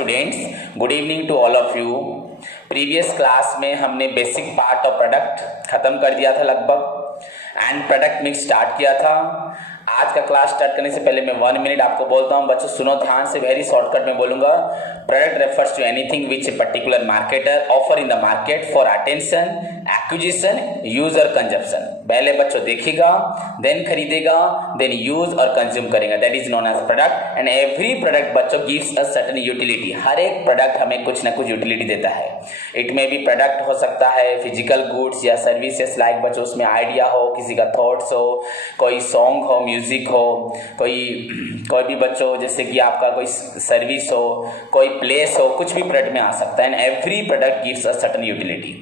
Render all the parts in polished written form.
Students, good evening to all of you. Previous class में हमने basic part of product खत्म कर दिया था लगभग, एंड प्रोडक्ट मिक्स स्टार्ट किया था। आज का क्लास स्टार्ट करने से पहले मैं 1 मिनट आपको बोलता हूँ, बच्चों सुनो ध्यान से, वेरी शॉर्टकट में बोलूंगा। Product refers to anything which a particular marketer offer in the market for attention, acquisition, use और कंजप्शन। पहले बच्चों देखिएगा, देन खरीदेगा, देन यूज और कंज्यूम करेगा, that is known as product. And every product बच्चों गिव्स अ सर्टेन यूटिलिटी। हर एक प्रोडक्ट हमें कुछ ना कुछ यूटिलिटी देता है। इट में भी प्रोडक्ट हो सकता है फिजिकल गुड्स या सर्विसेज, लाइक बच्चों उसमें आइडिया हो, किसी का थॉट्स हो, कोई सॉन्ग हो, म्यूजिक हो, कोई भी बच्चों जैसे कि आपका कोई सर्विस हो, कोई प्लेस हो, कुछ भी प्रोडक्ट में आ सकता है। And every product gives a certain utility.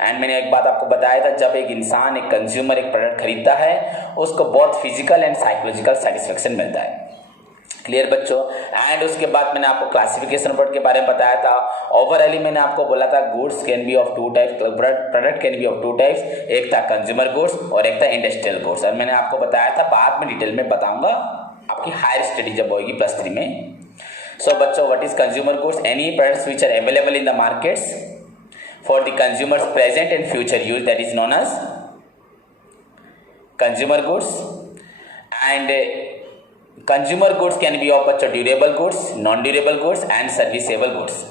And मैंने एक बात आपको बताया था, जब एक इंसान, एक कंज्यूमर एक प्रोडक्ट खरीदता है, उसको बहुत फिजिकल एंड साइकोलॉजिकल सेटिस्फेक्शन मिलता है। क्लियर बच्चों? एंड उसके बाद मैंने आपको क्लासिफिकेशन प्रोडक्ट के बारे में बताया था। ओवरऑली मैंने आपको बोला था goods can be of 2 types, product can be of 2 types. एक था कंज्यूमर गुड्स और एक था इंडस्ट्रियल गुड्स। और मैंने आपको बताया था, बाद में डिटेल में बताऊंगा आपकी हायर स्टडी जब होगी +3 में। सो बच्चों, what is consumer goods? Any products which are available in the markets for the consumers present and future use, that is known as consumer goods. And consumer goods can be of बच्चों durable goods, non durable goods and serviceable goods.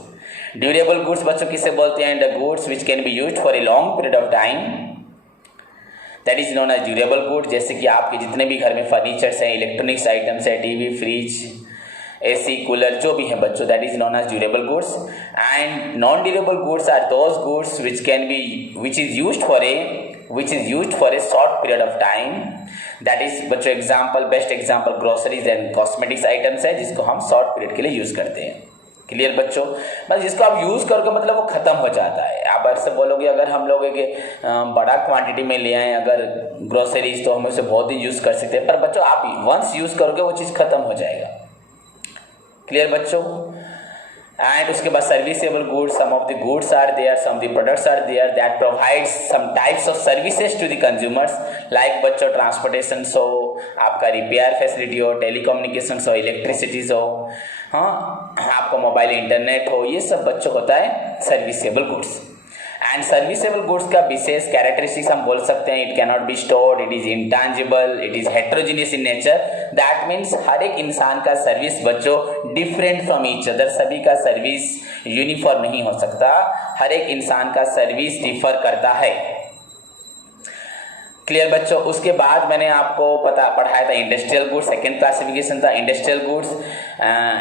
Durable goods बच्चों किसे बोलते हैं? The goods which can be used for a long period of time, that is known as durable goods। जैसे कि आपके जितने भी घर में फर्नीचर्स हैं, इलेक्ट्रॉनिक्स आइटम्स है, टीवी, फ्रिज, AC, कूलर, जो भी है बच्चों, that is known as durable goods. And non durable goods are those goods which is used for a short period of time. That is बच्चों example, best example groceries and cosmetics items है, जिसको हम short period के लिए use करते हैं। Clear बच्चों? मतलब जिसको आप यूज करोगे मतलब वो खत्म हो जाता है। आप ऐसे बोलोगे अगर हम लोग एक बड़ा क्वांटिटी में ले आए अगर ग्रोसरीज, तो हम उसे बहुत दिन यूज कर सकते हैं, पर बच्चों आप वंस यूज करोगे वो चीज खत्म हो जाएगा। क्लियर बच्चों? एंड उसके बाद serviceable goods, some of the goods are there, some of the products are there that provides some types of services to the consumers, like बच्चों ट्रांसपोर्टेशन हो, आपका रिपेयर फैसिलिटी हो, टेलीकम्युनिकेशन हो, इलेक्ट्रिसिटीज हो, हाँ आपका मोबाइल इंटरनेट हो, ये सब बच्चों होता है serviceable goods. And serviceable goods का विशेष कैरेक्टरिस्टिक्स हम बोल सकते हैं, it can not be stored, it is intangible, it is heterogeneous in nature. That means हर एक इंसान का सर्विस बच्चों डिफरेंट फ्रॉम ईच अदर, सभी का सर्विस यूनिफॉर्म नहीं हो सकता, हर एक इंसान का सर्विस डिफर करता है। क्लियर बच्चों? उसके बाद मैंने आपको पढ़ाया था इंडस्ट्रियल गुड्स, सेकेंड क्लासिफिकेशन था industrial goods.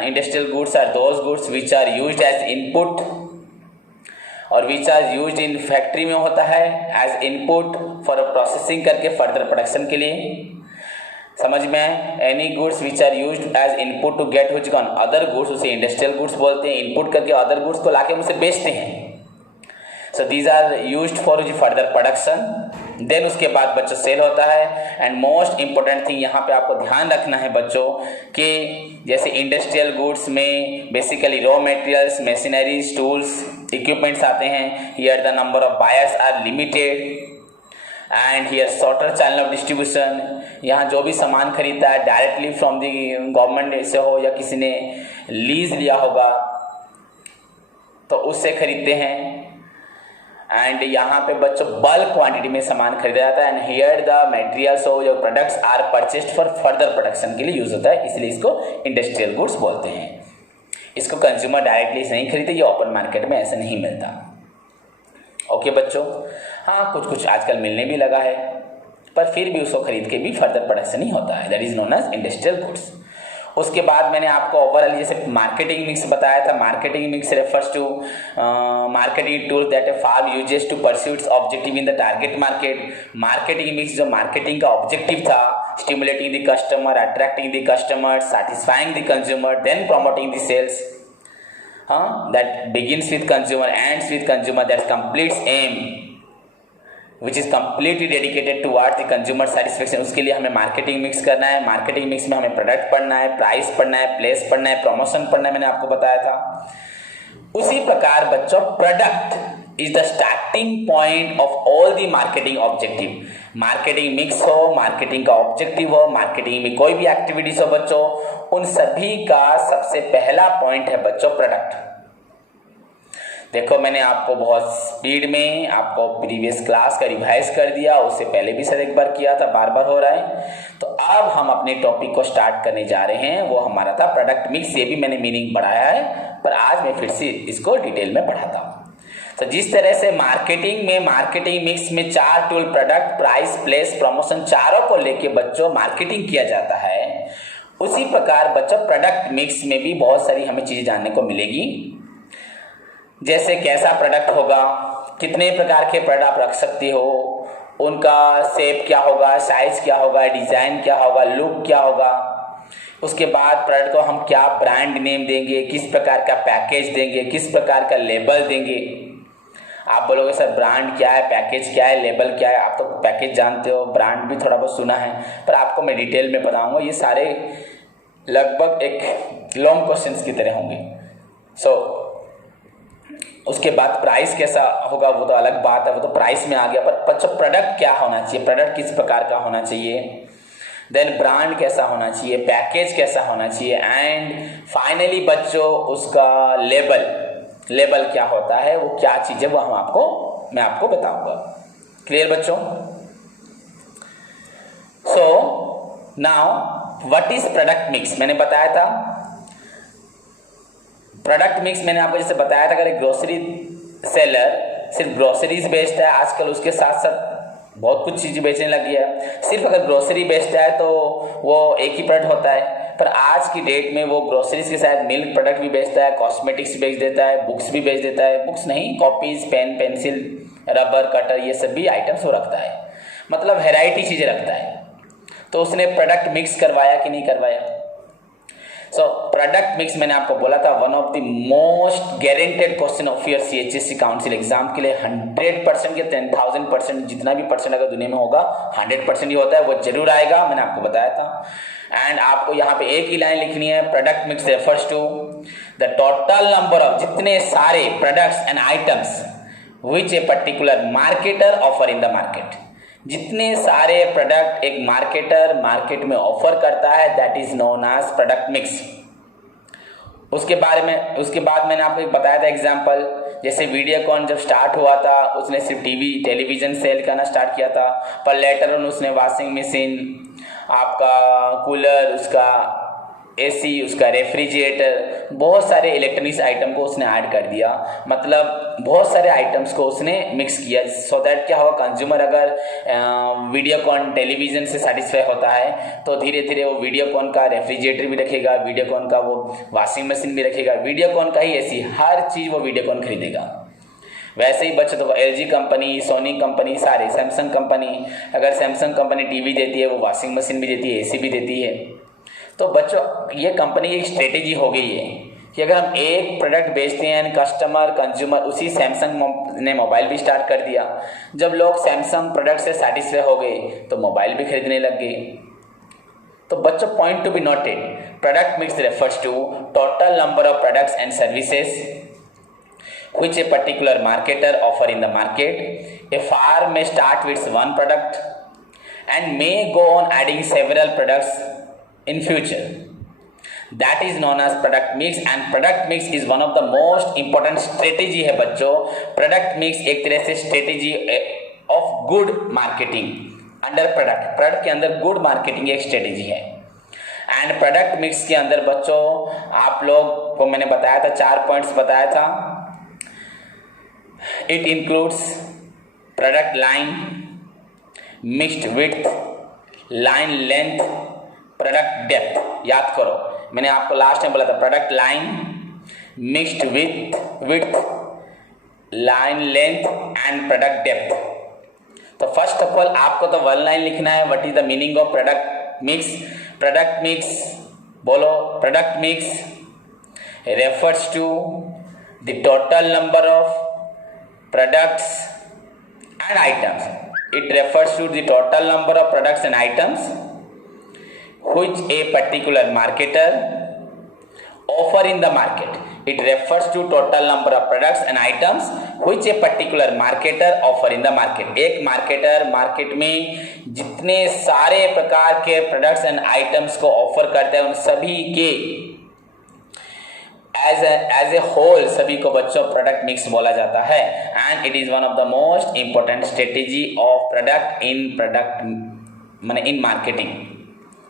Industrial goods are those goods which are used as input और which are used in factory में होता है एज इनपुट फॉर प्रोसेसिंग करके फर्दर प्रोडक्शन के लिए। समझ में आए? Any goods which are used as input to get which on other goods, उसे इंडस्ट्रियल गुड्स बोलते हैं। इनपुट करके अदर गुड्स को लाके उसे बेचते हैं। So these are used for further production. Then उसके बाद बच्चों सेल होता है। एंड मोस्ट इंपॉर्टेंट थिंग यहाँ पे आपको ध्यान रखना है बच्चों कि जैसे इंडस्ट्रियल गुड्स में basically raw materials, machineries, tools, equipments आते हैं। Here the number of buyers are limited and here shorter channel of distribution. यहाँ जो भी सामान खरीदता है डायरेक्टली फ्रॉम द गवर्नमेंट से हो या किसी ने लीज लिया होगा तो उससे खरीदते हैं। एंड यहाँ पे बच्चों बल्क क्वांटिटी में सामान खरीदा जाता है। एंड हियर द मटेरियल्स हो जो products are purchased for further production के लिए यूज होता है, इसलिए इसको इंडस्ट्रियल गुड्स बोलते हैं। इसको कंज्यूमर डायरेक्टली से नहीं खरीदते, ये ओपन मार्केट में ऐसा नहीं मिलता। ओके बच्चों? हाँ कुछ कुछ आजकल मिलने भी लगा है, पर फिर भी उसको खरीद के भी फर्दर प्रोडक्शन ही होता है, that is known as industrial goods. उसके बाद मैंने आपको ओवरऑल जैसे मार्केटिंग मिक्स बताया था। Marketing mix refers to marketing tool that a firm uses to pursue its objective in the target market. Marketing mix जो मार्केटिंग का ऑब्जेक्टिव था, stimulating the customer, attracting the customer, satisfying the consumer, then promoting the sales, that begins with consumer, ends with consumer, that completes aim which is completely dedicated towards the consumer satisfaction। उसके लिए हमें marketing mix करना है। Marketing mix में हमें product पढ़ना है, price पढ़ना है, प्लेस पढ़ना है, प्रमोशन पढ़ना है, मैंने आपको बताया था। उसी प्रकार बच्चों product is the starting point of all the marketing objective. Marketing mix हो, मार्केटिंग का ऑब्जेक्टिव हो, मार्केटिंग में कोई भी एक्टिविटीज हो बच्चों, उन सभी का सबसे पहला पॉइंट है बच्चों प्रोडक्ट। देखो मैंने आपको बहुत स्पीड में आपको प्रीवियस क्लास का रिवाइज कर दिया, उससे पहले भी सर एक बार किया था, बार बार हो रहा है। तो अब हम अपने टॉपिक को स्टार्ट करने जा रहे हैं, वो हमारा था प्रोडक्ट मिक्स। ये भी मैंने मीनिंग पढ़ाया है, पर आज मैं फिर से इसको डिटेल में पढ़ाता हूँ। तो जिस तरह से मार्केटिंग मिक्स में 4 tool product, price, place, promotion, चारों को लेके बच्चों मार्केटिंग किया जाता है, उसी प्रकार बच्चों प्रोडक्ट मिक्स में भी बहुत सारी हमें चीजें जानने को मिलेगी। जैसे कैसा प्रोडक्ट होगा, कितने प्रकार के प्रोडक्ट आप रख सकते हो, उनका शेप क्या होगा, साइज क्या होगा, डिजाइन क्या होगा, लुक क्या होगा। उसके बाद प्रोडक्ट को हम क्या ब्रांड नेम देंगे, किस प्रकार का पैकेज देंगे, किस प्रकार का लेबल देंगे। आप बोलोगे सर ब्रांड क्या है, पैकेज क्या है, लेबल क्या है। आप तो पैकेज जानते हो, ब्रांड भी थोड़ा बहुत सुना है, पर आपको मैं डिटेल में बताऊंगा। ये सारे लगभग एक लॉन्ग क्वेश्चंस की तरह होंगे। उसके बाद प्राइस कैसा होगा वो तो अलग बात है, वो तो प्राइस में आ गया। पर बच्चों प्रोडक्ट क्या होना चाहिए, प्रोडक्ट किस प्रकार का होना चाहिए, देन ब्रांड कैसा होना चाहिए, पैकेज कैसा होना चाहिए, एंड फाइनली बच्चों उसका लेबल क्या होता है, वो क्या चीज है, वो मैं आपको बताऊंगा। क्लियर बच्चों? So now what is product mix. मैंने बताया था प्रोडक्ट मिक्स, मैंने आपको जैसे बताया था, अगर एक ग्रोसरी सेलर सिर्फ ग्रोसरीज बेचता है आजकल, उसके साथ साथ बहुत कुछ चीजें बेचने लगी है। सिर्फ अगर ग्रोसरी बेचता है तो वो एक ही प्रोडक्ट होता है, पर आज की डेट में वो ग्रोसरीज के साथ मिल्क प्रोडक्ट भी बेचता है, कॉस्मेटिक्स बेच देता है, बुक्स भी बेच देता है। बुक्स नहीं, copies, pen, pencil, rubber, cutter, ये सभी आइटम्स वो रखता है, मतलब वेराइटी चीजें रखता है। तो उसने प्रोडक्ट मिक्स करवाया कि नहीं करवाया। सो प्रोडक्ट मिक्स मैंने आपको बोला था one of the most guaranteed question of your CHSC council exam के लिए 100% के 10,000% जितना भी परसेंट अगर दुनिया में होगा 100% ही होता है, वो जरूर आएगा, मैंने आपको बताया था। एंड आपको यहाँ पे एक ही लाइन लिखनी है, product mix refers to the total number of जितने सारे products and items which a particular marketer offer in the market. जितने सारे प्रोडक्ट एक मार्केटर मार्केट में ऑफर करता है, that is known as product mix. उसके बाद मैंने आपको एक बताया था एग्जांपल, जैसे वीडियोकॉन जब स्टार्ट हुआ था उसने सिर्फ टेलीविजन सेल करना स्टार्ट किया था, पर लेटर ऑन उसने वॉशिंग मशीन, आपका कूलर, उसका AC, उसका रेफ्रिजरेटर, बहुत सारे इलेक्ट्रॉनिक्स आइटम को उसने ऐड कर दिया। मतलब बहुत सारे आइटम्स को उसने मिक्स किया, सो दैट क्या होगा, कंज्यूमर अगर वीडियोकॉन टेलीविजन से सेटिस्फाई होता है तो धीरे धीरे वो वीडियोकॉन का रेफ्रिजरेटर भी रखेगा, वीडियोकॉन का वो वॉशिंग मशीन भी रखेगा, वीडियोकॉन का ही AC हर चीज़ वो वीडियोकॉन खरीदेगा। वैसे ही बच्चों तो LG कंपनी, सोनी कंपनी, सारे, सैमसंग कंपनी, अगर सैमसंग कंपनी टीवी देती है वो वॉशिंग मशीन भी देती है, AC भी देती है। तो बच्चों ये कंपनी की स्ट्रेटेजी हो गई है कि अगर हम एक प्रोडक्ट बेचते हैं, कंज्यूमर उसी सैमसंग ने मोबाइल भी स्टार्ट कर दिया। जब लोग सैमसंग प्रोडक्ट से सेटिस्फाई हो गए तो मोबाइल भी खरीदने लग गए। तो बच्चों point to be noted, product mix refers to total number of products and services which a particular marketer offer in the market. A firm may start with one product and may go on adding several products in future. That is known as product mix, and product mix is one of the most important strategy है बच्चों। product mix एक तरह से strategy of good marketing under product के अंदर good marketing एक strategy है। And product mix के अंदर बच्चों आप लोग को मैंने बताया था 4 पॉइंट्स बताया था। It includes product line, mixed width, line length, product depth। याद करो, मैंने आपको लास्ट में बोला था product line, mixed width, line length and product depth. तो फर्स्ट ऑफ ऑल आपको तो वन लाइन लिखना है, what is the meaning of product mix. Product mix बोलो, product mix refers to the total number of products and items. It refers to the total number of products and items which a particular marketer offer in the market. It refers to total number of products and items which a particular marketer offer in the market. एक marketer market में जितने सारे प्रकार के products and items को offer करते हैं उन सभी के एज ए होल सभी को बच्चों प्रोडक्ट मिक्स बोला जाता है and it is one of the most important strategy of product माने in marketing.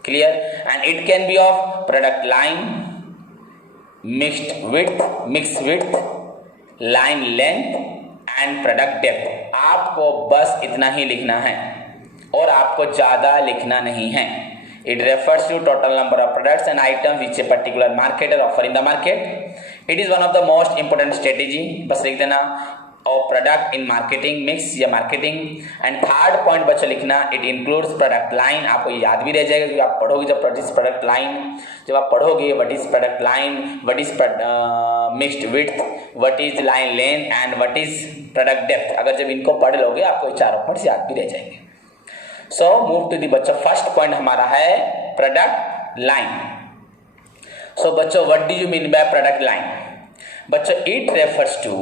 Clear? And it can be of product line, mix width, line length and product depth. आपको बस इतना ही लिखना है और आपको ज्यादा लिखना नहीं है। It refers to total number of products and items which a particular marketer offer in the market. It is one of the most important strategy, बस लिख देना, of product in marketing mix या marketing. And third point बच्चों लिखना, it includes product line. आपको याद भी रह जाएगा क्योंकि आप पढ़ोगे जब what is product line, जब आप पढ़ोगे what is product line, what is mixed width, what is line length and what is product depth. अगर जब इनको पढ़ लोगे आपको ये चारों पॉइंट्स याद भी रह जाएंगे। So move to the बच्चों फर्स्ट पॉइंट हमारा है प्रोडक्ट लाइन। So बच्चों what do you mean by product line? बच्चों it refers to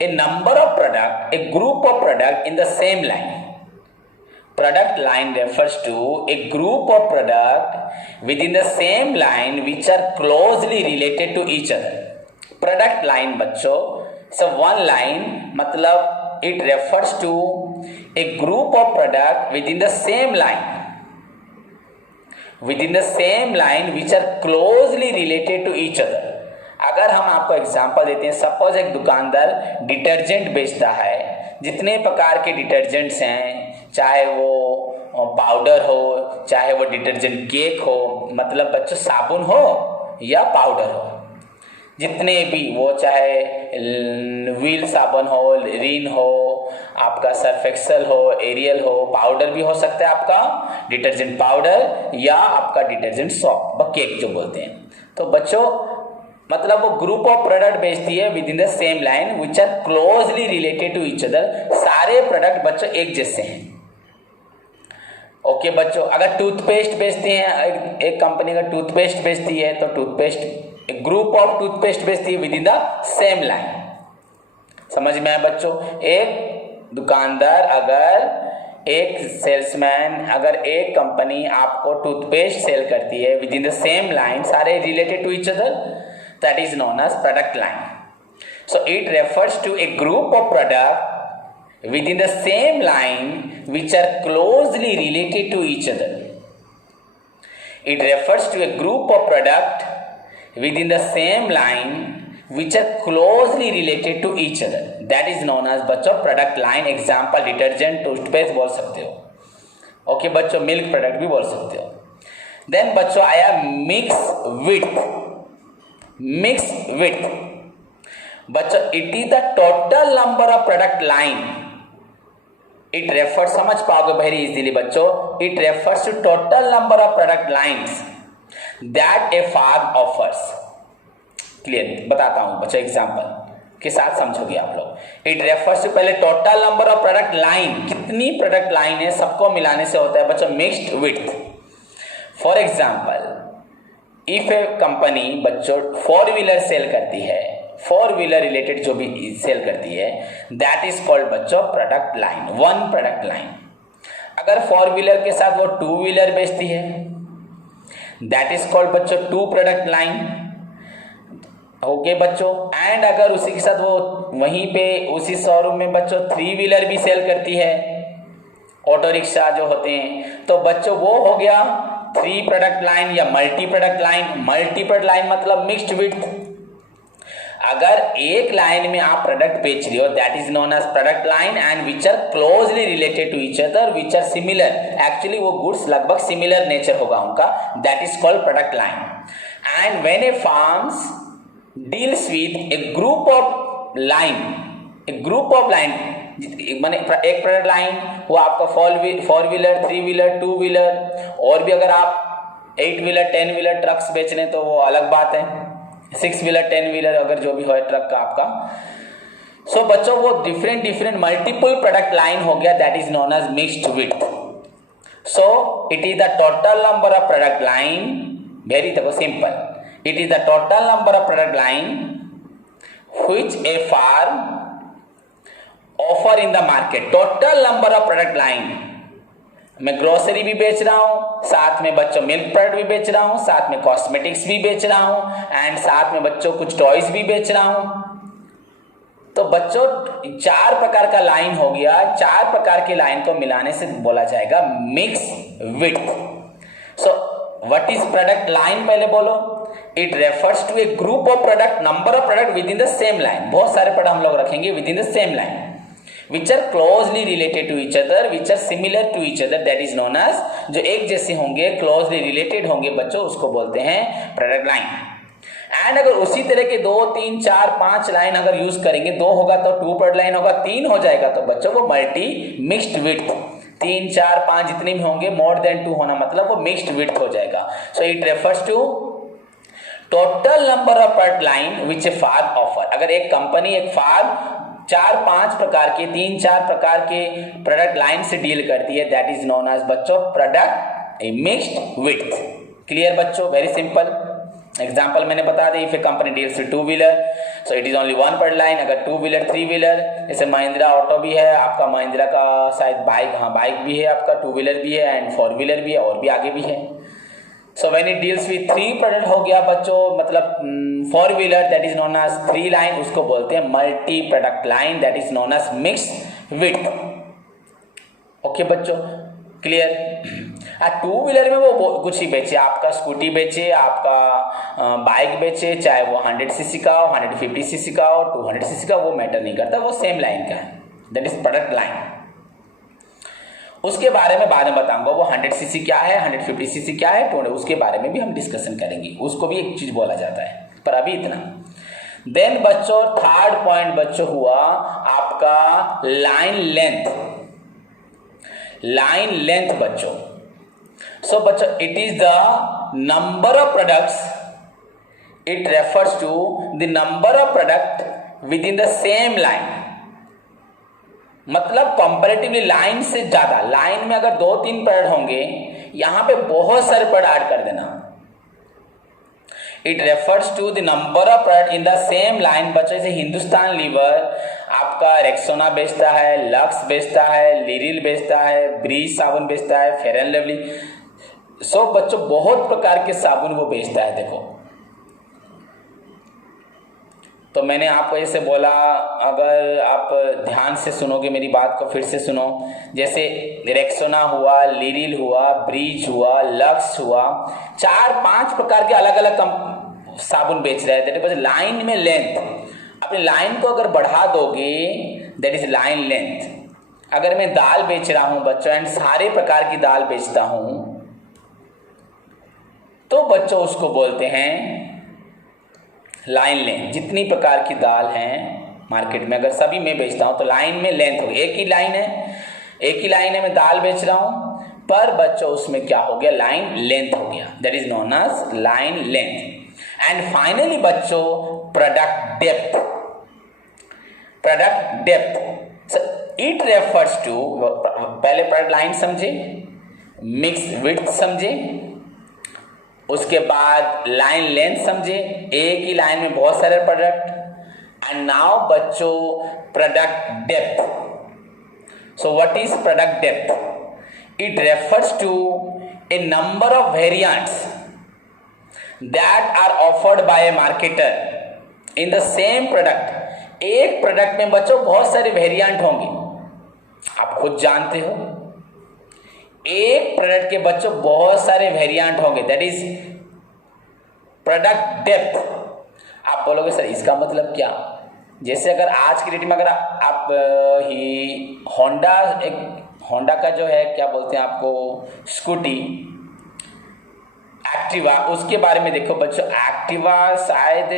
a number of product, a group of product in the same line. Product line refers to a group of product within the same line which are closely related to each other. Product line बच्चों, so one line मतलब it refers to a group of product within the same line which are closely related to each other. अगर हम आपको example देते हैं, suppose एक दुकानदार detergent बेचता है, जितने प्रकार के डिटर्जेंट्स हैं, चाहे वो पाउडर हो, चाहे वो डिटर्जेंट केक हो, मतलब बच्चों साबुन हो या पाउडर हो, जितने भी वो चाहे व्हील साबुन हो, रिन हो, आपका सर्फ एक्सेल हो, एरियल हो, पाउडर भी हो सकता है आपका डिटर्जेंट पाउडर या आपका डिटर्जेंट सॉप, केक जो बोलते हैं। तो बच्चों मतलब वो ग्रुप ऑफ प्रोडक्ट बेचती है within the same line which are closely related to each other. सारे प्रोडक्ट बच्चों एक जैसे हैं। ओके बच्चों, अगर टूथपेस्ट बेचते हैं, एक कंपनी का टूथपेस्ट बेचती है तो टूथपेस्ट एक ग्रुप ऑफ टूथपेस्ट बेचती है within the same line. समझ में आया बच्चों? एक दुकानदार अगर एक सेल्समैन अगर एक कंपनी आपको टूथपेस्ट सेल करती है within the same line, सारे related to each other, that is known as product line. So it refers to a group of product within the same line which are closely related to each other. It refers to a group of product within the same line which are closely related to each other. That is known as बच्चों product line. Example detergent, toothpaste बोल सकते हो। Okay बच्चों, milk product भी बोल सकते हो। Then बच्चों आया मिक्स विथ। बच्चों it is the total number of product line. It refer, समझ पाओगे वेरी इजीली बच्चों, it refers to total number of product lines that a firm offers. Clear बताता हूं बच्चों, एग्जांपल के साथ समझोगे आप लोग। इट रेफर्स टू, पहले total number of product line, कितनी प्रोडक्ट लाइन है सबको मिलाने से होता है बच्चों mixed with. For example if a company बच्चों 4 व्हीलर सेल करती है, 4 व्हीलर रिलेटेड जो भी सेल करती है, दैट इज कॉल्ड बच्चों product line, one product line. अगर 4 व्हीलर के साथ वो 2 व्हीलर बेचती है, दैट इज कॉल्ड बच्चों 2 प्रोडक्ट लाइन। ओके बच्चों, एंड अगर उसी के साथ वो वहीं पे उसी शोरूम में बच्चों 3 व्हीलर भी सेल करती है, ऑटो रिक्शा जो होते हैं, तो बच्चों वो हो गया 3 प्रोडक्ट लाइन या multi product line. Multi product line मतलब मिक्स्ड विथ। अगर एक लाइन में आप प्रोडक्ट बेच रहे हो, that is known as product line and which are closely related to each other, which are similar. Actually वो गुड्स लगभग सिमिलर नेचर होगा उनका, that is called product line. And when a firms deals with a group of line, माने एक product line वो आपका 4 wheeler, 3 wheeler, 2 wheeler, और भी अगर आप 8 व्हीलर, 10 व्हीलर ट्रक्स बेच रहे हैं तो वो अलग बात है, 6 व्हीलर, 10 व्हीलर अगर जो भी हो ट्रक का आपका। सो बच्चों वो डिफरेंट मल्टीपल प्रोडक्ट लाइन हो गया, that is known as mixed width. So it is the total number of product line, very देखो simple, it is the total number of product line which a firm offer in the market. Total number of product line मैं grocery भी बेच रहा हूँ, साथ में बच्चों milk product भी बेच रहा हूँ, साथ में कॉस्मेटिक्स भी बेच रहा हूँ, एंड साथ में बच्चों कुछ टॉयज भी बेच रहा हूँ। तो बच्चों 4 प्रकार का लाइन हो गया। 4 प्रकार की लाइन को मिलाने से बोला जाएगा mix width. So what is product line? पहले बोलो। It refers to a group of product, number of product within the same line. बहुत सारे प्रोडक्ट हम लोग रखेंगे within the same line, which are closely related to each other, which are similar to each other, that is known as, जो एक जैसे होंगे, closely related होंगे बच्चों, उसको बोलते हैं प्रोडक्ट लाइन। एंड अगर उसी तरह के 2, 3, 4, 5 लाइन अगर यूज करेंगे, 2 होगा तो 2 प्रोडक्ट लाइन होगा, 3 हो जाएगा तो बच्चों वो मल्टी मिक्स्ड विड्थ। 3, 4, 5 जितने भी होंगे, मोर देन 2 होना मतलब वो मिक्स्ड विड्थ हो जाएगा। So it refers to total number of product line which a firm offer. अगर एक कंपनी एक फार्म 4-5 प्रकार के 3-4 प्रकार के प्रोडक्ट लाइन से डील करती है, दैट इज नोन एज बच्चों product a mixed width. Clear बच्चों? वेरी सिंपल एग्जांपल मैंने बता दी। If a company deals with 2 wheeler, so it is only 1 product line. अगर 2 व्हीलर 3 व्हीलर, जैसे महिंद्रा ऑटो भी है आपका, महिंद्रा का शायद बाइक, हाँ बाइक भी है आपका, 2 व्हीलर भी है एंड 4 व्हीलर भी है, और भी आगे भी है। So when it deals with 3 product हो गया बच्चों, मतलब 4 wheeler, that is known as 3 line, उसको बोलते हैं multi product line, that is known as mix width. Okay बच्चों, क्लियर? 2 व्हीलर में वो कुछ ही बेचे, आपका स्कूटी बेचे, आपका बाइक बेचे, चाहे वो 100 सीसी का हो, 150 सीसी का हो, 200 सीसी का, वो मैटर नहीं करता, वो सेम लाइन का है, दैट इज प्रोडक्ट लाइन। उसके बारे में बाद में बताऊंगा, वो 100 सीसी क्या है, 150 सीसी क्या है, उसके बारे में भी हम डिस्कशन करेंगे, उसको भी एक चीज बोला जाता है, पर अभी इतना। देन बच्चों थर्ड पॉइंट बच्चों हुआ आपका लाइन लेंथ। लाइन लेंथ बच्चों, सो बच्चों it is the number of products, it refers to the number of product within the same line. मतलब कंपैरेटिवली लाइन से ज्यादा, लाइन में अगर 2-3 प्रोडक्ट होंगे, यहां पे बहुत सारे प्रोडक्ट ऐड कर देना। It refers to the number of product in the same line. बच्चों जैसे हिंदुस्तान लीवर आपका रेक्सोना बेचता है, लक्स बेचता है, लिरिल बेचता है, ब्रीज साबुन बेचता है, फेयर एंड लवली, सो बच्चों बहुत प्रकार के साबुन वो बेचता है। देखो तो मैंने आपको जैसे बोला, अगर आप ध्यान से सुनोगे मेरी बात को, फिर से सुनो, जैसे रेक्सोना हुआ, लिरिल हुआ, ब्रीज हुआ, लक्स हुआ, 4-5 प्रकार के अलग अलग साबुन बेच रहे थे। बस लाइन में लेंथ, अपनी लाइन को अगर बढ़ा दोगे दैट इज लाइन लेंथ। अगर मैं दाल बेच रहा हूं बच्चों एंड सारे प्रकार की दाल बेचता हूं, तो बच्चों उसको बोलते हैं लाइन लेंथ। जितनी प्रकार की दाल हैं मार्केट में, अगर सभी मैं बेचता हूं तो लाइन में लेंथ होगी। एक ही लाइन है, मैं दाल बेच रहा हूं, पर बच्चों उसमें क्या हो गया, लाइन लेंथ हो गया, that is known as line length. And finally बच्चों product depth. Product depth it refers to, पहले प्रोडक्ट लाइन समझे, मिक्स विड्थ समझे, उसके बाद लाइन लेंथ समझे, एक ही लाइन में बहुत सारे प्रोडक्ट, एंड नाउ बच्चों product depth. So what is product depth? It refers to a number of variants that are offered by a marketer in the same product. एक प्रोडक्ट में बच्चों बहुत सारे वेरिएंट होंगे, आप खुद जानते हो, एक प्रोडक्ट के बच्चों बहुत सारे वेरिएंट होंगे, दैट इज प्रोडक्ट डेप्थ। आप बोलोगे सर इसका मतलब क्या? जैसे अगर आज की डेट में अगर आप ही होंडा का जो है क्या बोलते हैं आपको, स्कूटी, एक्टिवा, उसके बारे में देखो बच्चों, एक्टिवा शायद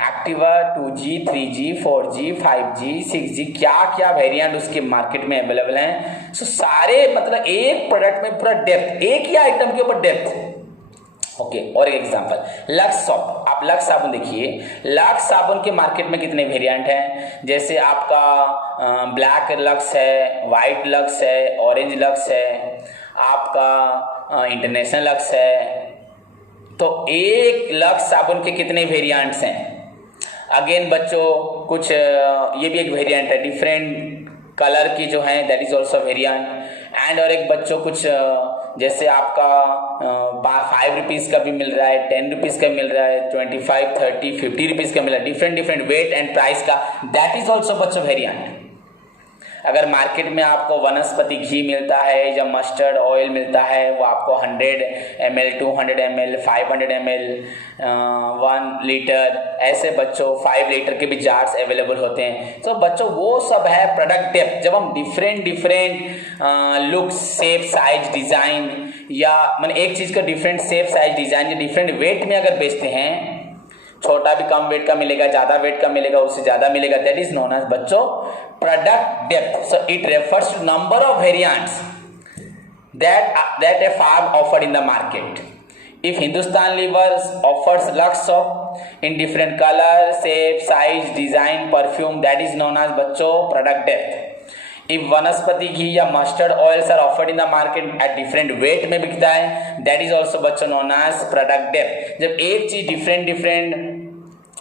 Activa 2G 3G 4G 5G 6G क्या क्या वेरिएंट उसके मार्केट में अवेलेबल हैं। सो सारे मतलब एक प्रोडक्ट में पूरा डेप्थ, एक ही आइटम के ऊपर डेप्थ। ओके, और एक एग्जांपल, लक्स सॉप, आप लक्स साबुन देखिए, लक्स साबुन के मार्केट में कितने वेरिएंट हैं, जैसे आपका ब्लैक लक्स है, वाइट लक्स है, ऑरेंज लक्स है, आपका इंटरनेशनल लक्स है। तो एक लक्स साबुन के कितने वेरिएंट्स हैं? अगेन बच्चों कुछ ये भी एक वेरिएंट है, डिफरेंट कलर की जो है, that is also variant. And और एक बच्चों कुछ जैसे आपका 5 रुपीज़ का भी मिल रहा है, 10 रुपीज़ का मिल रहा है, 25, 30, 50 रुपीज़ का मिल रहा है, डिफरेंट वेट एंड प्राइस का, दैट इज ऑल्सो बच्चों वेरिएंट। अगर मार्केट में आपको वनस्पति घी मिलता है या मस्टर्ड ऑयल मिलता है, वो आपको 100 ml, 200 ml, 500 ml, 1 लीटर, ऐसे बच्चों 5 लीटर के भी जार्स अवेलेबल होते हैं। तो बच्चों वो सब है प्रोडक्ट डेप्थ। जब हम different looks, shape, size, design, या मैंने एक चीज का डिफरेंट शेप, साइज, डिजाइन या डिफरेंट वेट में अगर बेचते हैं, छोटा भी कम वेट का मिलेगा, ज्यादा वेट का मिलेगा, उससे ज्यादा मिलेगा, दैट इज नोन एज बच्चों product depth. So it refers to number of variants that a farm offered in the market. If Hindustan Levers offers lots of in different color, shape, size, design, perfume, that is known as बच्चों product depth. If vanaspati ghee या mustard oils are offered in the market at different weight में बिकता है, that is also बच्चों known as product depth. जब एक चीज different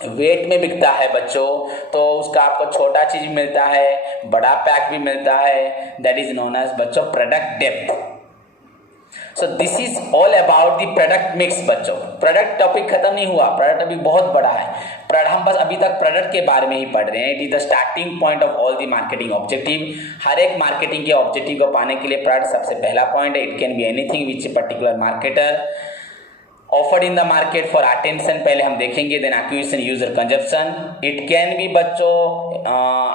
weight में बिकता है बच्चों, तो उसका आपको छोटा चीज भी मिलता है, बड़ा पैक भी मिलता है, दैट इज नोन एज बच्चों product depth. So this is all about the product mix बच्चों। प्रोडक्ट टॉपिक खत्म नहीं हुआ, प्रोडक्ट टॉपिक बहुत बड़ा है। हम बस अभी तक प्रोडक्ट के बारे में ही पढ़ रहे हैं। It is the starting point of all the marketing objective. हर एक मार्केटिंग के ऑब्जेक्टिव को पाने के लिए प्रोडक्ट सबसे पहला पॉइंट है। It can be anything which a particular marketer offered in the market for attention, पहले हम देखेंगे, then acquisition, user, consumption. It can be बच्चों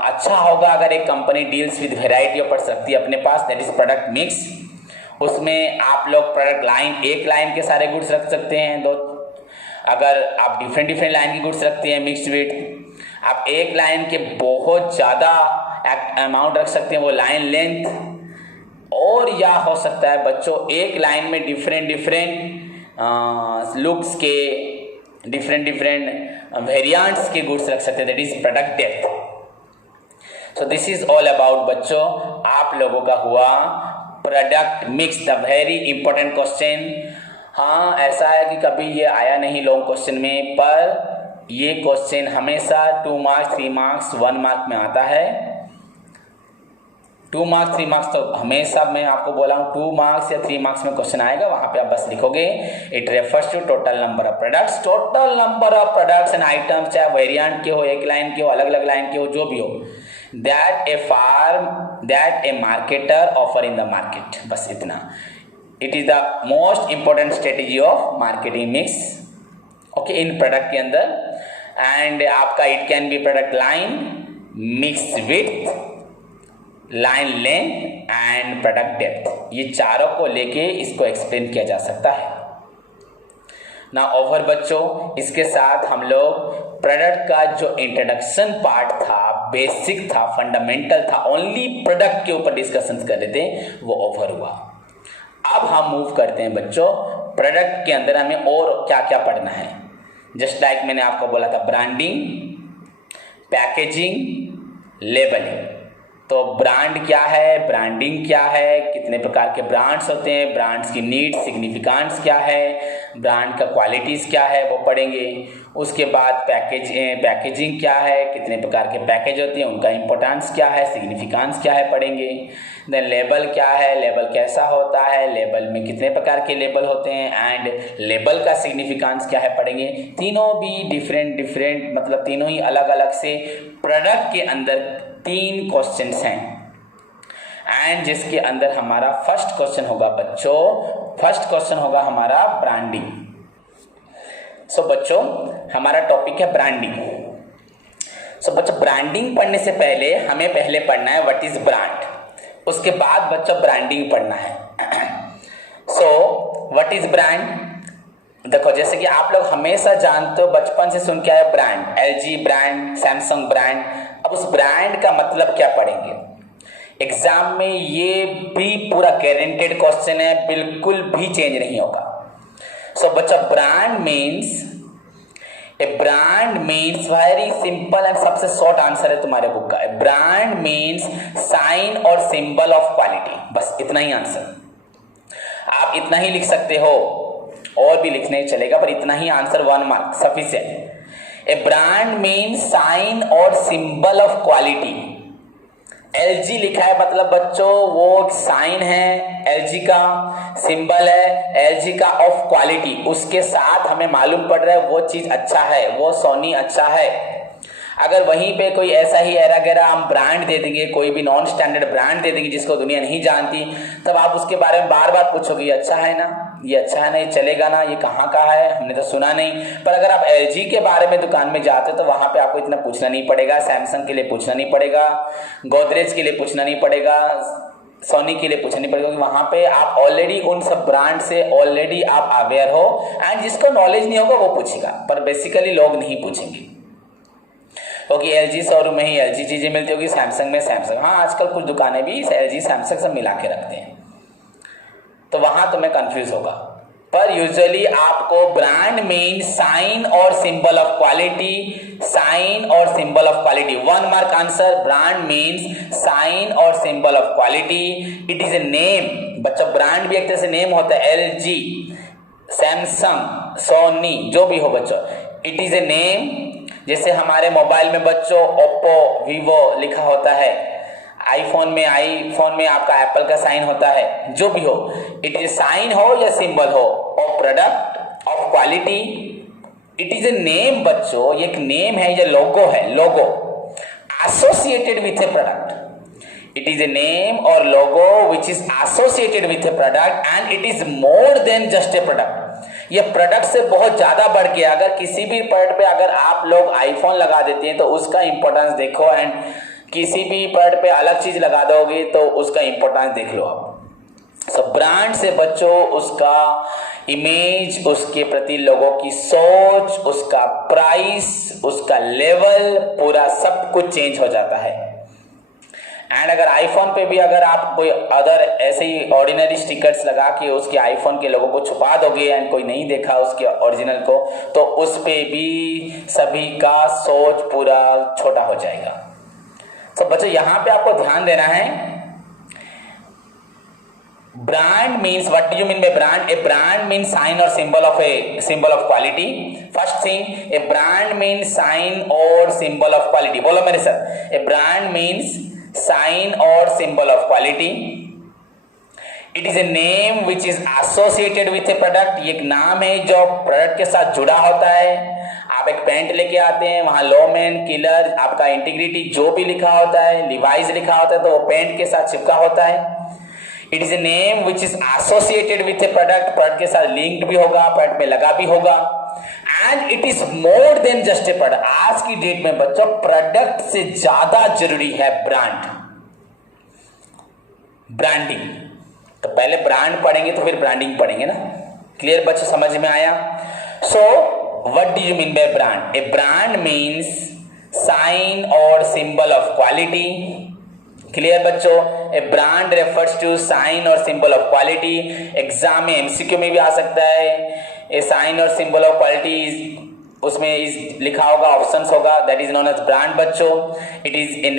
अच्छा होगा अगर एक company deals with variety of products रखती है अपने पास, दैट इज प्रोडक्ट मिक्स। उसमें आप लोग प्रोडक्ट लाइन, एक लाइन के सारे गुड्स रख सकते हैं, दो। अगर आप डिफरेंट लाइन की गुड्स रखते हैं मिक्स्ड विद, आप एक लाइन के बहुत ज़्यादा अमाउंट रख सकते हैं, वो लाइन लेंथ। और या हो सकता है बच्चों एक लाइन में डिफरेंट लुक्स के डिफरेंट वेरिएंट्स के गुड्स रख सकते हैं, that is product depth. So this is all about बच्चों आप लोगों का हुआ product mix, the very important question. हाँ, ऐसा है कि कभी ये आया नहीं लॉन्ग क्वेश्चन में, पर ये क्वेश्चन हमेशा 2 मार्क्स, 3 मार्क्स, 1 मार्क में आता है। 2 मार्क्स, 3 मार्क्स तो हमेशा मैं आपको बोला हूँ 2 मार्क्स या 3 मार्क्स में क्वेश्चन आएगा, वहां पे आप बस लिखोगे it refers to total number of products. Total number of products and items, चाहे वेरिएंट के हो, एक लाइन के हो, अलग अलग लाइन के हो, जो भी हो, that A marketer offer in the market, बस इतना। It is the most important strategy of marketing mix, okay, in product के अंदर। एंड आपका it can B product line, mix with, line length and product depth, ये चारों को लेके इसको एक्सप्लेन किया जा सकता है ना। ओवर बच्चों, इसके साथ हम लोग प्रोडक्ट का जो इंट्रोडक्शन पार्ट था, बेसिक था, फंडामेंटल था, ओनली प्रोडक्ट के ऊपर डिस्कशन कर रहे थे, वो ओवर हुआ। अब हम मूव करते हैं बच्चों प्रोडक्ट के अंदर हमें और क्या क्या पढ़ना है। जस्ट लाइक मैंने आपको बोला था, ब्रांडिंग, पैकेजिंग, लेबलिंग। तो ब्रांड क्या है, ब्रांडिंग क्या है, कितने प्रकार के ब्रांड्स होते हैं, ब्रांड्स की नीड, सिग्निफिकेंस क्या है, ब्रांड का क्वालिटीज़ क्या है, वो पढ़ेंगे। उसके बाद पैकेजिंग क्या है, कितने प्रकार के पैकेज होते हैं, उनका इंपॉर्टेंस क्या है, सिग्निफिकेंस क्या है, पढ़ेंगे। देन लेबल क्या है, लेबल कैसा होता है, लेबल में कितने प्रकार के लेबल होते हैं, एंड लेबल का सिग्निफिकेंस क्या है, पढ़ेंगे। तीनों भी डिफरेंट मतलब तीनों ही अलग अलग से प्रोडक्ट के अंदर 3 क्वेश्चंस हैं, एंड जिसके अंदर हमारा फर्स्ट क्वेश्चन होगा बच्चों, फर्स्ट क्वेश्चन होगा हमारा ब्रांडिंग। सो बच्चों हमारा टॉपिक है ब्रांडिंग। सो बच्चों ब्रांडिंग पढ़ने से पहले हमें पहले पढ़ना है व्हाट इज ब्रांड, उसके बाद बच्चों ब्रांडिंग पढ़ना है। सो व्हाट इज ब्रांड, देखो जैसे कि आप लोग हमेशा जानते हो, बचपन से सुन के आए brand, LG brand, Samsung brand. अब उस ब्रांड का मतलब क्या पढ़ेंगे एग्जाम में, ये भी पूरा गारंटेड क्वेश्चन है, बिल्कुल भी चेंज नहीं होगा। सो बच्चा brand means very simple and सबसे शॉर्ट आंसर है तुम्हारे बुक का, ब्रांड मीन्स साइन और सिंबल ऑफ क्वालिटी, बस इतना ही आंसर। आप इतना ही लिख सकते हो, और भी लिखने चलेगा, पर इतना ही answer 1 mark sufficient. A brand means sign और सिंबल ऑफ क्वालिटी, LG लिखा है मतलब बच्चों वो साइन है, LG का सिंबल है, LG का ऑफ क्वालिटी, उसके साथ हमें मालूम पड़ रहा है वो चीज अच्छा है, वो सोनी अच्छा है। अगर वहीं पे कोई ऐसा ही एरा गैरा हम ब्रांड दे देंगे, कोई भी नॉन स्टैंडर्ड ब्रांड दे देंगे जिसको दुनिया नहीं जानती, तब आप उसके बारे में बार बार पूछोगे ये अच्छा है ना, ये अच्छा है ना, ये चलेगा ना, ये कहाँ का है, हमने तो सुना नहीं। पर अगर आप LG के बारे में दुकान में जाते हो तो वहां पे आपको इतना पूछना नहीं पड़ेगा, सैमसंग के लिए पूछना नहीं पड़ेगा, गोदरेज के लिए पूछना नहीं पड़ेगा, सोनी के लिए पूछना नहीं पड़ेगा, वहां पे आप ऑलरेडी उन सब ब्रांड से ऑलरेडी आप अवेयर हो। एंड जिसको नॉलेज नहीं होगा वो पूछेगा, पर बेसिकली लोग नहीं पूछेंगे क्योंकि LG शोरूम में ही LG चीजें मिलती होगी, सैमसंग में सैमसंग। हाँ आजकल कुछ दुकानें भी LG सैमसंग सब मिला के रखते हैं, तो वहां तुम्हें कंफ्यूज होगा। पर यूजुअली आपको ब्रांड मीन साइन और सिंबल ऑफ क्वालिटी, साइन और symbol of quality. 1 mark answer, brand means sign और symbol of quality. It is a name बच्चों, ब्रांड भी एक तरह से नेम होता है, LG, सैमसंग, सोनी, जो भी हो बच्चों, इट इज ए नेम। जैसे हमारे मोबाइल में बच्चों ओप्पो, वीवो लिखा होता है, आईफोन में आपका एप्पल का साइन होता है, जो भी हो, इट इज साइन हो या सिंबल हो of product of quality, it is a name बच्चों, एक नेम है, ये लोगो है, logo associated with a product. It is a name और logo which is associated with a product and it is more than just a product. ये product से बहुत ज्यादा बढ़ के, अगर किसी भी प्रोडक्ट पे अगर आप लोग आईफोन लगा देते हैं तो उसका इंपॉर्टेंस देखो, एंड किसी भी प्रोडक्ट पे अलग चीज लगा दोगे तो उसका इंपॉर्टेंस देख लो आप। सब ब्रांड से बच्चों उसका इमेज, उसके प्रति लोगों की सोच, उसका प्राइस, उसका लेवल, पूरा सब कुछ चेंज हो जाता है। एंड अगर आईफोन पे भी अगर आप कोई अदर ऐसे ही ऑर्डिनरी स्टिकर्स लगा के उसके आईफोन के लोगों को छुपा दोगे एंड कोई नहीं देखा उसके ओरिजिनल को, तो उस पे भी सभी का सोच पूरा छोटा हो जाएगा। तो बच्चों यहां पे आपको ध्यान देना है, brand means, what do you mean by brand? A brand means sign और symbol of quality. First thing, a brand means sign और सिंबल ऑफ क्वालिटी। बोलो मेरे साथ, ए ब्रांड मीन्स साइन और symbol of quality. It is a name which is associated with a product. ये एक नाम है जो प्रोडक्ट के साथ जुड़ा होता है। आप एक पैंट लेके आते हैं, वहां लॉमैन, किलर, आपका इंटीग्रिटी जो भी लिखा होता है, लिवाइज लिखा होता है, तो वो पैंट के साथ चिपका होता है। It is a name which is associated with a product, product के साथ लिंक्ड भी होगा, प्रोडक्ट में लगा भी होगा। And it is more than just a product. आज की डेट में बच्चों प्रोडक्ट से ज्यादा जरूरी है ब्रांड, ब्रांडिंग। तो पहले ब्रांड पढ़ेंगे तो फिर ब्रांडिंग पढ़ेंगे ना। क्लियर बच्चों, समझ में आया? So what do you mean by brand? A brand means sign और सिंबल ऑफ क्वालिटी। क्लियर बच्चों, a brand refers to sign और सिंबल ऑफ क्वालिटी। एग्जाम में MCQ में भी आ सकता है। ए साइन और सिंबल ऑफ क्वालिटी, उसमें इस लिखा होगा, ऑप्शंस होगा, that is known as brand बच्चों। इट इज ए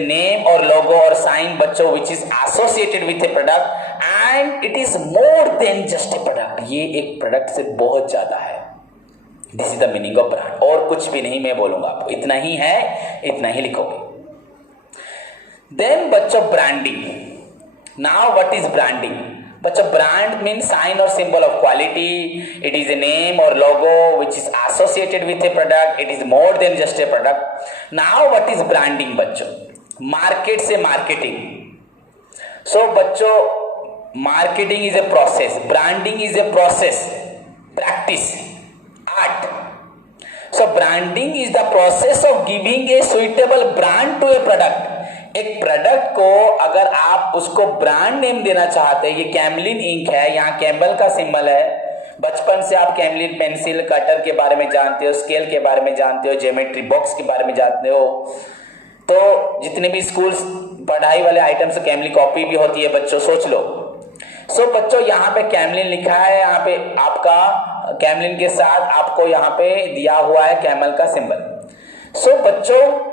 नेम और लोगो और साइन बच्चों which is associated with a product and it is more than just a product. ये एक प्रोडक्ट से बहुत ज्यादा है। This is the meaning of brand. और कुछ भी नहीं मैं बोलूंगा आपको, इतना ही है, इतना ही लिखोगे। देन बच्चों branding. Now what is branding? बच्चों ब्रांड मीन्स साइन और symbol of quality. It is a name और logo which is associated with a product. It is more than just a product. Now what is branding बच्चों? Market से marketing. So बच्चों marketing is a process, branding is a process, practice, art. So branding is the process of giving a suitable brand to a product. एक product को अगर आप उसको brand name देना चाहते हैं, ये कैमलिन इंक है, यहाँ कैम्बल का सिंबल है। बचपन से आप कैमलिन पेंसिल, कटर के बारे में जानते हो, स्केल के बारे में जानते हो, ज्योमेट्री बॉक्स के बारे में जानते हो। तो जितने भी स्कूल पढ़ाई वाले आइटम्स, कैमलिन कॉपी भी होती है बच्चों, सोच लो। सो बच्चों यहाँ पे कैमलिन लिखा है, यहाँ पे आपका कैमलिन के साथ आपको यहाँ पे दिया हुआ है कैमल का सिंबल। सो बच्चों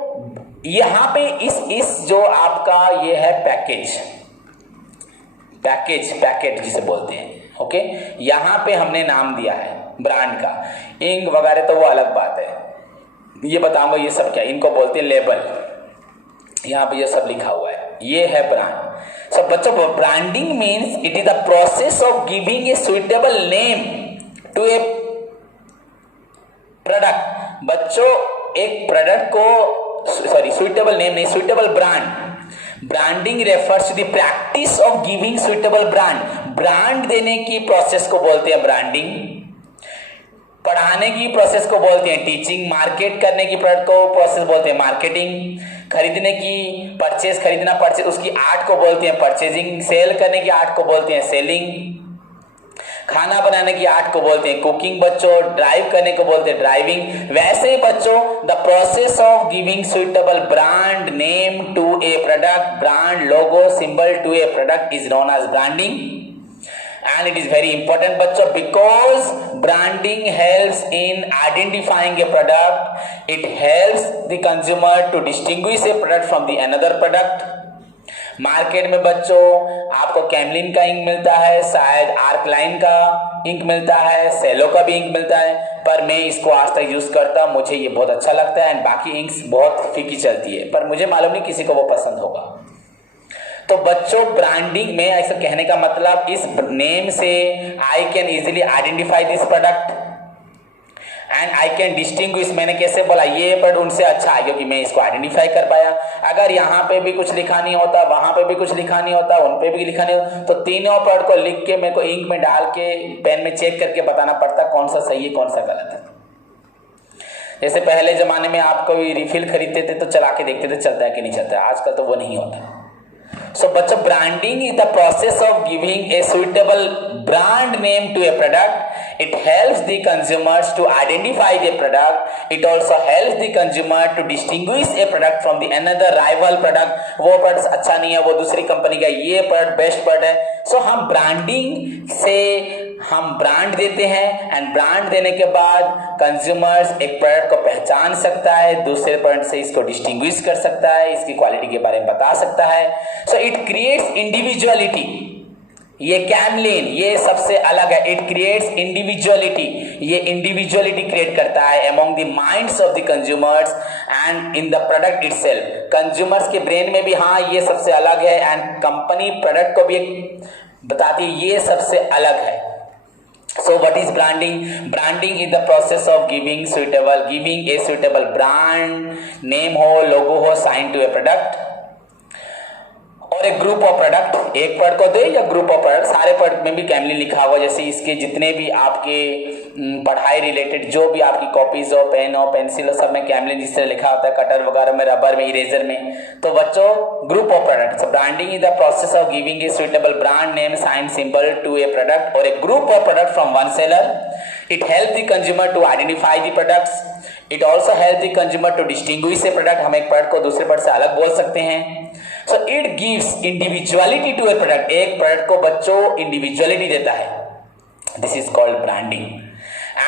यहां पे इस जो आपका ये है पैकेट जिसे बोलते हैं, ओके। यहां पे हमने नाम दिया है ब्रांड का। इंक वगैरह तो वो अलग बात है, ये बताऊंगा ये सब क्या, इनको बोलते हैं लेबल। यहाँ पे ये सब लिखा हुआ है, ये है ब्रांड। सो बच्चों, branding means it is the process of giving a suitable name to a product. बच्चों, एक प्रोडक्ट को, सॉरी सुइटेबल नेम नहीं, suitable brand. Branding refers to the practice of giving suitable brand. Brand देने की process को बोलते हैं branding, पढ़ाने की प्रोसेस को बोलते हैं टीचिंग, मार्केट करने की प्रोडक्ट को प्रोसेस बोलते हैं मार्केटिंग, खरीदने की परचेज, खरीदना परचेज उसकी आर्ट को बोलते हैं परचेजिंग, सेल करने की आर्ट को बोलते हैं सेलिंग, खाना बनाने की आर्ट को बोलते हैं कुकिंग, बच्चों ड्राइव करने को बोलते हैं ड्राइविंग। वैसे ही बच्चों, the process of giving suitable brand name to a product, brand logo symbol to a product is known as branding. And it is very important बच्चों, because branding helps in identifying a product, it helps the consumer to distinguish a product from the another product। Market में बच्चों आपको कैमलिन का ink मिलता है, शायद आर्कलाइन का ink मिलता है, सेलो का भी इंक मिलता है, पर मैं इसको आज तक यूज करता हूं, मुझे ये बहुत अच्छा लगता है, एंड बाकी इंक्स बहुत फीकी चलती है, पर मुझे मालूम नहीं किसी को वो पसंद होगा। तो बच्चों, ब्रांडिंग में ऐसा कहने का मतलब, इस नेम से I can easily identify this product and I can distinguish. मैंने कैसे बोला, ये प्रोडक्ट उनसे अच्छा है क्योंकि मैं इसको आइडेंटिफाई कर पाया। अगर यहाँ पे भी कुछ लिखा नहीं होता, वहां पे भी कुछ लिखा नहीं होता, उन पे भी लिखा नहीं होता, तो तीनों प्रोडक्ट को लिख के मेरे को इंक में डाल के पेन में चेक करके बताना पड़ता कौन सा सही है कौन सा गलत है। जैसे पहले जमाने में आप कोई रिफिल खरीदते थे तो चला के देखते थे चलता है कि नहीं चलता है, आजकल तो वो नहीं होता। So बच्चों, branding is the process of giving a suitable brand name to a product. It helps the consumers to identify the product. It also helps the consumer to distinguish a product from the another rival product. वो product अच्छा नहीं है, वो दूसरी company का, ये product best product है। सो हम ब्रांडिंग से हम ब्रांड देते हैं, एंड ब्रांड देने के बाद कंज्यूमर्स एक प्रोडक्ट को पहचान सकता है, दूसरे प्रोडक्ट से इसको डिस्टिंग्विश कर सकता है, इसकी क्वालिटी के बारे में बता सकता है। So it creates individuality. ये कैमलिन ये सबसे अलग है, इट क्रिएट्स इंडिविजुअलिटी, ये इंडिविजुअलिटी क्रिएट करता है among the minds of the consumers and in the product itself. Consumers के ब्रेन में भी हाँ ये सबसे अलग है, एंड कंपनी प्रोडक्ट को भी बताती है ये सबसे अलग है। So what is branding? Branding is the process of giving a suitable brand name हो, logo हो, sign to a product और एक ग्रुप ऑफ प्रोडक्ट, एक प्रोडक्ट को दे या ग्रुप ऑफ प्रोडक्ट। सारे प्रोडक्ट में भी कैमलिन लिखा हुआ, जैसे इसके जितने भी आपके पढ़ाई रिलेटेड जो भी आपकी कॉपीज हो, पेन हो, पेंसिल हो, सब में कैमलिन जिस तरह लिखा होता है, कटर वगैरह में, रबर में, इरेजर में। तो बच्चों, group of products, branding is the process of giving a suitable brand name sign symbol to a product और a group of product from one seller. It help the consumer to identify the products. It also help the consumer to distinguish a product. हम एक product को दूसरे product से अलग बोल सकते हैं। So it gives individuality to a product. एक प्रोडक्ट को बच्चों इंडिविजुअलिटी देता है, this is called branding.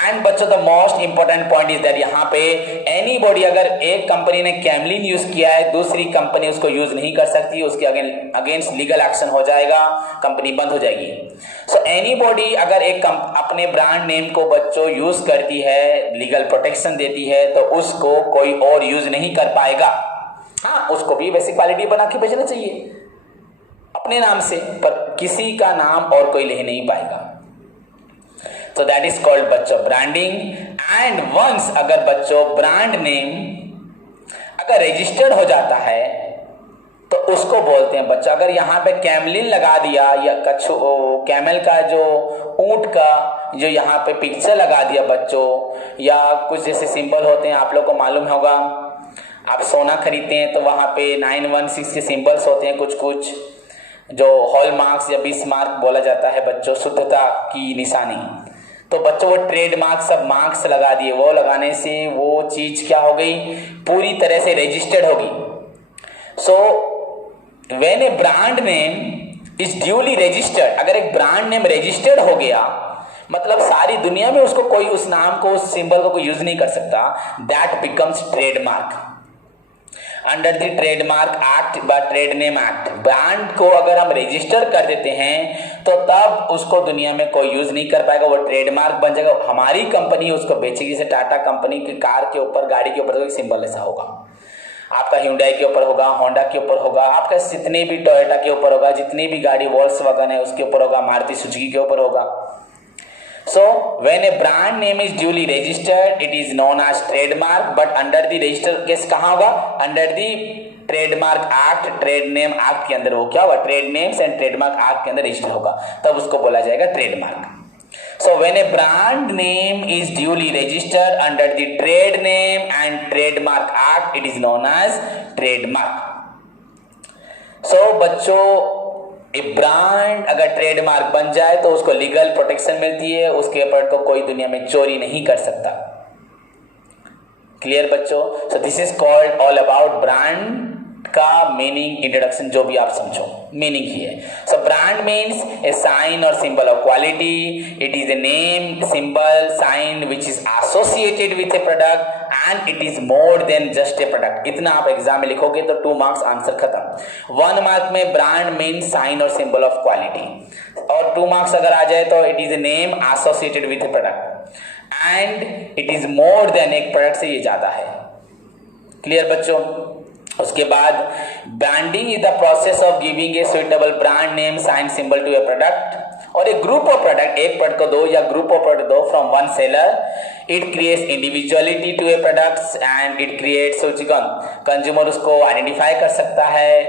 And बच्चों, the most important point is that यहाँ पे एनीबॉडी, अगर एक कंपनी ने कैमलिन यूज किया है, दूसरी कंपनी उसको यूज नहीं कर सकती, उसके अगेंस्ट लीगल एक्शन हो जाएगा, कंपनी बंद हो जाएगी। सो एनीबॉडी अगर एक अपने ब्रांड नेम को बच्चों यूज करती है, लीगल प्रोटेक्शन देती है, तो उसको कोई और यूज नहीं कर पाएगा। हाँ, उसको भी वैसी क्वालिटी बना के बेचना चाहिए अपने नाम से, पर किसी का नाम और कोई ले नहीं पाएगा। तो दैट इज कॉल्ड बच्चों ब्रांडिंग। एंड वंस अगर बच्चों ब्रांड नेम अगर रजिस्टर्ड हो जाता है तो उसको बोलते हैं बच्चों, अगर यहाँ पे कैमलिन लगा दिया या कैमल का जो ऊंट का जो यहाँ पे पिक्चर लगा दिया बच्चों, या कुछ जैसे सिंबल होते हैं, आप लोग को मालूम होगा, आप सोना खरीदते हैं तो वहां पे 916 के सिंबल्स होते हैं, कुछ कुछ जो हॉलमार्क्स या बिस्मार्क बोला जाता है बच्चों, शुद्धता की निशानी। तो बच्चों वो ट्रेडमार्क सब मार्क्स लगा दिए, वो लगाने से वो चीज क्या हो गई, पूरी तरह से रजिस्टर्ड होगी। So when A brand name is duly registered, अगर एक ब्रांड नेम रजिस्टर्ड हो गया मतलब सारी दुनिया में उसको कोई उस नाम को उस सिंबल को कोई यूज नहीं कर सकता, that becomes trademark under the trademark act व ट्रेड नेम एक्ट। ब्रांड को अगर हम रजिस्टर कर देते हैं तो तब उसको दुनिया में कोई यूज नहीं कर पाएगा, वो ट्रेडमार्क बन जाएगा, हमारी कंपनी उसको बेचेगी। जैसे टाटा कंपनी की कार के ऊपर, गाड़ी के ऊपर कोई सिंबल ऐसा होगा, आपका Hyundai के ऊपर होगा, Honda के ऊपर होगा, आपका जितने भी Toyota के ऊपर होगा, जितनी भी गाड़ी Volkswagen है उसके ऊपर होगा, मारुति सुजुकी के ऊपर होगा. So when a brand name is duly registered, it is known as trademark. But under the register case कहाँ होगा? Under the trademark act, trade name act के अंदर वो क्या होगा? Trade names and trademark act के अंदर रजिस्टर होगा, तब उसको बोला जाएगा trademark. So when a brand name is duly registered under the trade name and trademark act, it is known as trademark. So बच्चों, एक ब्रांड अगर ट्रेडमार्क बन जाए तो उसको लीगल प्रोटेक्शन मिलती है, उसके ऊपर तो कोई दुनिया में चोरी नहीं कर सकता. क्लियर बच्चों? So this is called all about brand का मीनिंग, इंट्रोडक्शन जो भी आप समझो, मीनिंग ही है. So brand means a sign और symbol of quality. It is a name, symbol, sign which is associated with a product and it is more than just a product. इतना आप exam में लिखोगे तो 2 मार्क्स आंसर खत्म. 1 mark में brand means sign और symbol of quality, और 2 marks अगर आ जाए तो it is a name associated with a product and it is more than एक प्रोडक्ट से ये ज्यादा है. क्लियर बच्चों? उसके बाद branding is the process of giving a suitable brand name, sign, symbol to a product और ए ग्रुप ऑफ प्रोडक्ट. एक प्रोडक्ट को दो या ग्रुप ऑफ प्रोडक्ट दो from one seller. It creates individuality to a products and it creates consumer उसको identify कर सकता है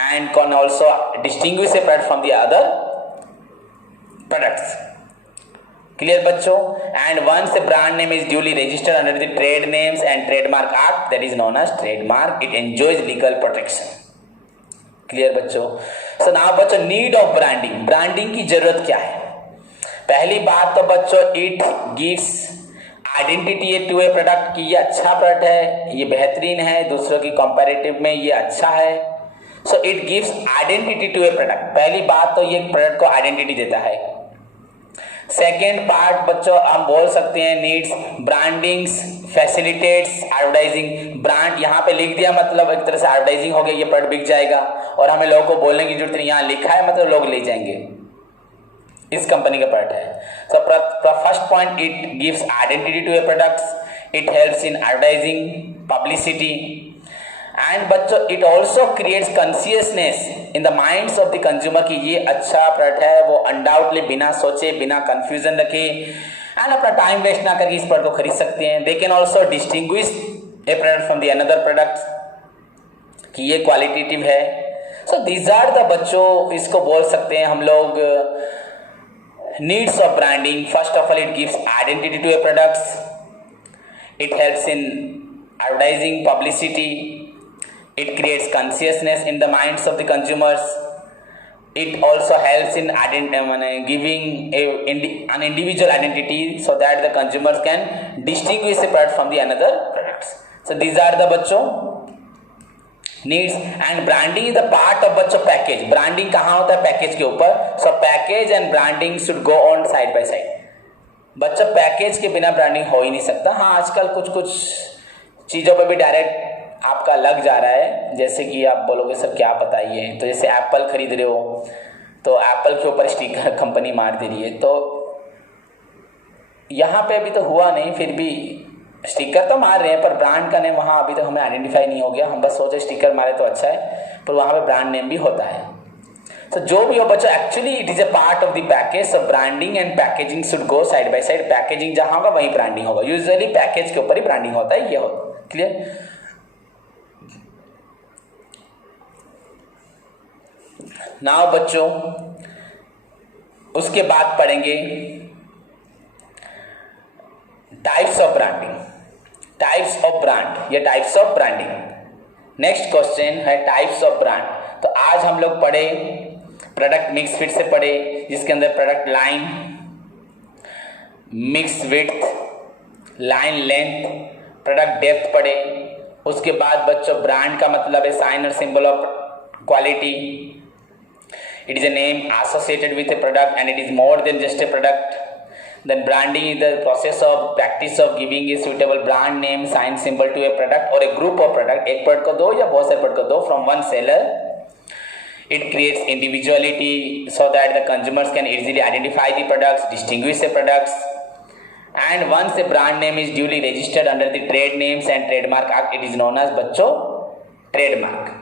and can also distinguish a product from the other products. Clear बच्चों? And once a brand name is duly registered under the Trade Names and Trademark Act, that is known as trademark. It enjoys legal protection. Clear बच्चों? So now बच्चों, need of branding. Branding की जरूरत क्या है? पहली बात तो बच्चों, it gives identity to a product कि ये अच्छा प्रोडक्ट है, ये बेहतरीन है, दूसरों की कंपैरेटिव में ये अच्छा है. So it gives identity to a product. पहली बात तो ये प्रोडक्ट को आइडेंटिटी देता है. सेकेंड पार्ट बच्चों हम बोल सकते हैं needs brandings facilitates advertising. Brand यहाँ पे लिख दिया मतलब एक तरह से एडवर्टाइजिंग हो गया, ये प्रोडक्ट बिक जाएगा और हमें लोगों को बोलने की जरूरत नहीं, यहाँ लिखा है मतलब लोग ले जाएंगे, इस कंपनी का प्रोडक्ट है. So first point, it gives identity to a products, it helps in advertising, publicity and बच्चों it also creates consciousness in the minds of the consumer कि ये अच्छा प्रोडक्ट है. वो अनडाउटली बिना सोचे, बिना कंफ्यूजन रखे एंड अपना टाइम वेस्ट ना करके इस प्रोडक्ट को खरीद सकते हैं. They can also distinguish a product from the another product कि ये क्वालिटेटिव है. सो दीज आर द बच्चों, इसको बोल सकते हैं हम लोग needs of branding. First of all it gives identity to a products, it helps in advertising, publicity, it creates consciousness in the minds of the consumers. It also helps in giving an individual identity so that the consumers can distinguish a product from the another products. So these are the बच्चों needs. and branding is the part of बच्चों package. Branding कहाँ होता है? Package के ऊपर. so package and branding should go on side by side. बच्चों package के बिना ब्रांडिंग हो ही नहीं सकता. हाँ आजकल कुछ चीज़ों पे भी डायरेक्ट आपका लग जा रहा है, जैसे कि आप बोलोगे सर क्या बताइए, तो जैसे एप्पल खरीद रहे हो तो एप्पल के ऊपर स्टिकर कंपनी मार दे रही है. तो यहाँ पे अभी तो हुआ नहीं, फिर भी स्टिकर तो मार रहे हैं पर ब्रांड का नेम वहाँ अभी तो हमें आइडेंटिफाई नहीं हो गया. हम बस सोचे स्टिकर मारे तो अच्छा है, पर वहाँ पे ब्रांड नेम भी होता है. तो जो भी हो बच्चों, actually it is A part of the package. So branding and packaging should go side by side. Packaging जहाँ होगा वहीं ब्रांडिंग होगा. यूजुअली पैकेज के ऊपर ही ब्रांडिंग होता है. ये हो क्लियर? नाउ बच्चों उसके बाद पढ़ेंगे types of branding. Types of brand या types of branding. Next question है टाइप्स ऑफ ब्रांड. तो आज हम लोग पढ़े प्रोडक्ट मिक्स फिट से पढ़े, जिसके अंदर product line, mix width, line length, product depth पढ़े. उसके बाद बच्चों ब्रांड का मतलब है साइन और symbol of quality. It is a name associated with a product and it is more than just a product. Then branding is the process of practice of giving a suitable brand name, sign, symbol to a product or a group of product. एक product को दो या बहुत सारे product को दो from one seller. It creates individuality so that the consumers can easily identify the products, distinguish the products. and once a brand name is duly registered under the Trade Names and Trademark Act, it is known as बच्चों trademark.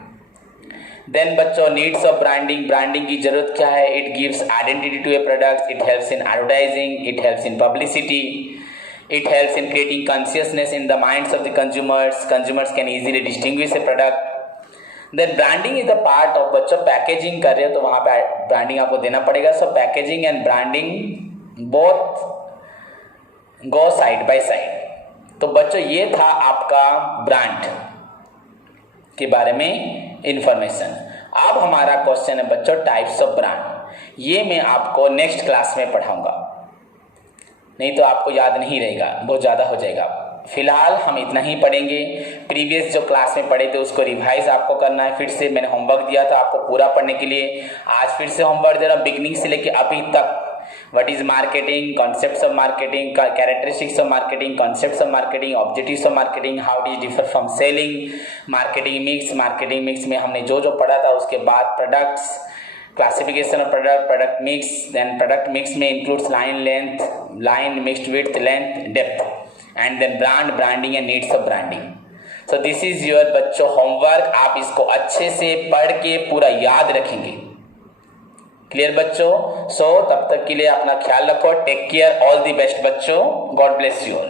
Then बच्चों needs of branding. Branding की जरूरत क्या है? It gives identity to a product, it helps in advertising, it helps in publicity, it helps in creating consciousness in the minds of the consumers. Consumers can easily distinguish a product. Then branding is the part of बच्चों packaging कर रहे हो तो वहां पे branding आपको देना पड़ेगा. So packaging and branding both go side by side. तो बच्चों ये था आपका ब्रांड के बारे में इंफॉर्मेशन. अब हमारा क्वेश्चन है बच्चों टाइप्स ऑफ ब्रांड. ये मैं आपको नेक्स्ट क्लास में पढ़ाऊंगा, नहीं तो आपको याद नहीं रहेगा, बहुत ज़्यादा हो जाएगा. फिलहाल हम इतना ही पढ़ेंगे. प्रीवियस जो क्लास में पढ़े थे उसको रिवाइज आपको करना है. फिर से मैंने होमवर्क दिया था आपको पूरा पढ़ने के लिए. आज फिर से होमवर्क दे रहा हूँ बिगनिंग से लेके अभी तक. What is marketing, concepts of marketing, characteristics of marketing, concepts of marketing, objectives of marketing, how it is differ from selling, marketing mix में हमने जो जो पढ़ा था. उसके बाद products, classification of product mix, then product mix में includes line length, line mixed width, length, depth, and then branding and needs of branding. So this is your बच्चों homework. आप इसको अच्छे से पढ़ के पूरा याद रखेंगे. क्लियर बच्चों? सो तब तक के लिए अपना ख्याल रखो. Take care. All the best बच्चों. God bless you all.